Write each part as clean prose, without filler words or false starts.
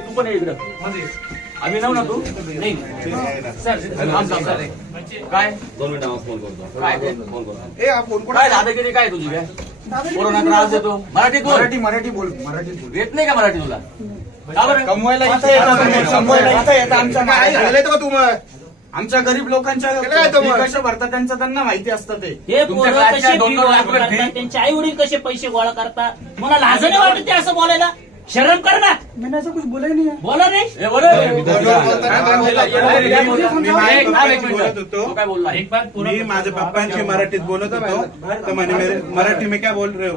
तू पण ये इकडं. आम्ही नाव ना तू नाही सर काय 2 मिनिटं फोन करतो. काय ते फोन करतो काय दादागिरी काय तुझी काय कोरोना त्रास देतो. मराठीत बोल. मराठी बोल. मराठीत बोल. येत नाही का मराठी तुला? का बरं? कमवायला इथं येतं. आमच्या काय झालं तर तू मग आमच्या गरीब लोकांच्या कशा भरतात त्यांचं त्यांना माहिती असतं ते. हे पोरं कसे फी गोळा करतात, त्यांचे आई वडील कसे पैसे गोळा करतात. मला लाज नाही वाटत ते असं बोलायला. शरम कर ना. मैंने ऐसा कुछ बोला ही नहीं है. बोला नाही. हे बोल. काय बोलला? मी माझ्या पप्पांशी मराठीत बोलत होतो तर म्हणे मराठी में क्या बोल रहे हो,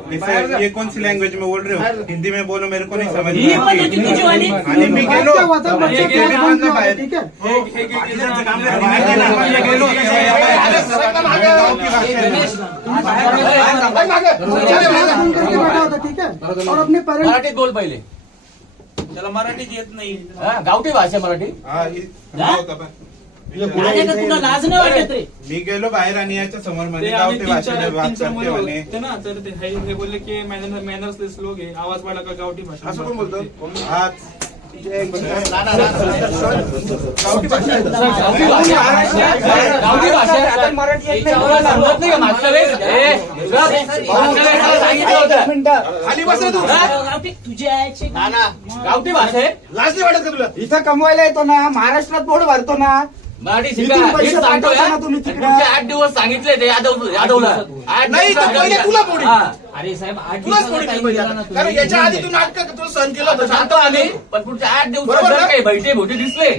ये कौन सी लैंग्वेज में बोल रहे हो, हिंदी में बोलो मेरे को नहीं समझ ही पण होती तुझी वाली. आणि मी गेलो क्या हुआ था? बच्चे क्या काम किया होगा, ठीक है? बाकीच्यांचं काम गेलो फोन करके बैठा होता, ठीक है? और अपने पेरेंट्स मराठीत बोल पहिले. त्याला मराठीत येत नाही. हा, गावठी भाषा मराठी. माझ्या का तुला लाज नाही वाटत रे? मी गेलो बाहेर आणि याच्या समोर मध्ये गावठी भाषेने बात करते म्हणे. ना तर हे बोलले की मॅनर्सलेस लोक आहे, आवाज वाढला का गावठी भाषा. असं कोण बोलतो? आज गावठी भाषा गावठी भाषा मराठी येत याच्यावर समजत नाही का मागच्या वेळेस? मागच्या वेळेस सांगितलं होतं. खाली बस रे तू. गावठी तुझ्या आईचे गावठी भाषा आहे. लाज नाही वाटत का तुला? इथं कमवायला येतो ना, महाराष्ट्रात पोट भरतो ना. मराठी शिका. इथून पैसे हेच सांगतोय पाठवता ना तुम्ही तिकडे. पुढचे 8 दिवस सांगितले ते यादवला 8 नाही, तर पहिले तुला पोडी. अरे साहेब 8 तुलाच पोडी केली पाहिजे आता. कारण याच्या आधी तू नाटक तुला सहन केलं होतं. सांगतो आम्ही पण पुढच्या 8 दिवसात बरोबर जर ना? काही बैठे भोटे दिसले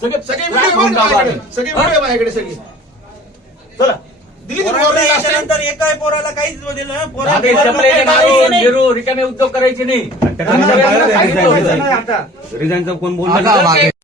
सगळे सगळे त्रास व्हिडिओ होऊन जाऊ आम्ही. सगळे व्हिडिओ माझ्याकडे सगळी. चला दिली ती पोरं last time. याच्यानंतर एकाही पोराला काहीच दिलं. आम्ही जमलेले काही नाही, नाही. जिरू रिकामे उद्योग करायचे नाही. सांगितलं होतं. आता